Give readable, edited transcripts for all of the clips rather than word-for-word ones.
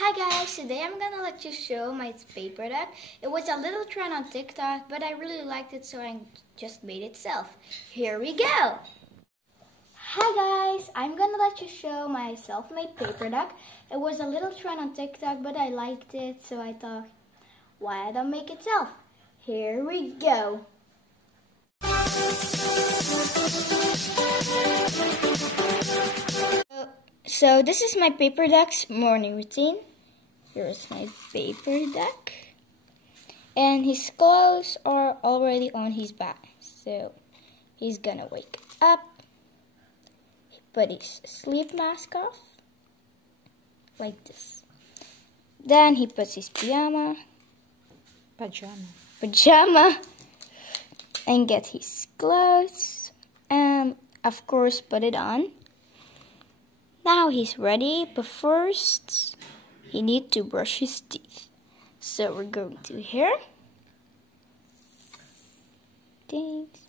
Hi guys, today I'm gonna let you show my paper duck. It was a little trend on TikTok, but I really liked it, so I just made it self. Here we go! Hi guys, I'm gonna let you show my self-made paper duck. It was a little trend on TikTok, but I liked it, so I thought, why don't make it self? Here we go! So this is my paper duck's morning routine. Here's my paper duck. And his clothes are already on his back. So he's gonna wake up, put his sleep mask off, like this. Then he puts his pajama, and get his clothes, and of course put it on. Now he's ready, but first he needs to brush his teeth. So we're going to here. Thanks.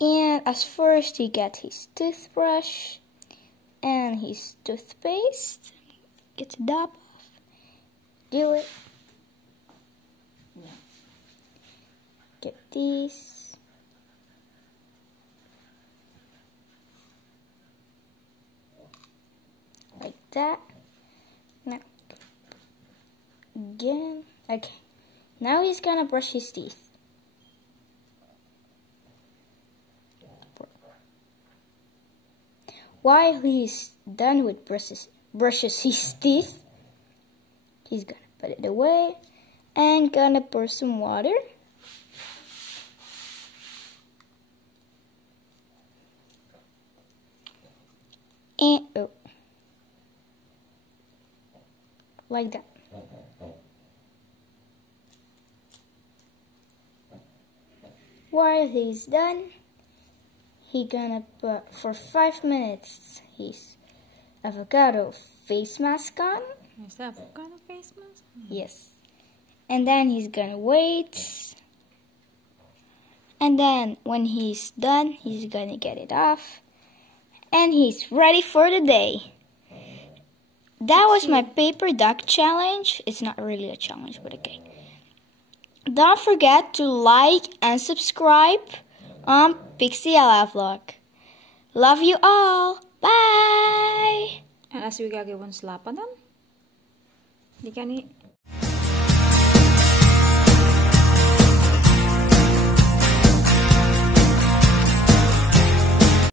And as first he gets his toothbrush and his toothpaste. Get the dab off. Do it. Yeah. Get these. Like that. Now, again. Okay. Now he's gonna brush his teeth. While he's done with brushes his teeth, he's gonna put it away and gonna pour some water. And like that. While he's done, he gonna put for 5 minutes his avocado face mask on. Is that avocado face mask? Yes. And then he's gonna wait. And then when he's done, he's gonna get it off. And he's ready for the day. That was my paper duck challenge. It's not really a challenge, but okay. Don't forget to like and subscribe on Pixiella vlog. Love you all. Bye! And as we gagawin slapadan, di ka ni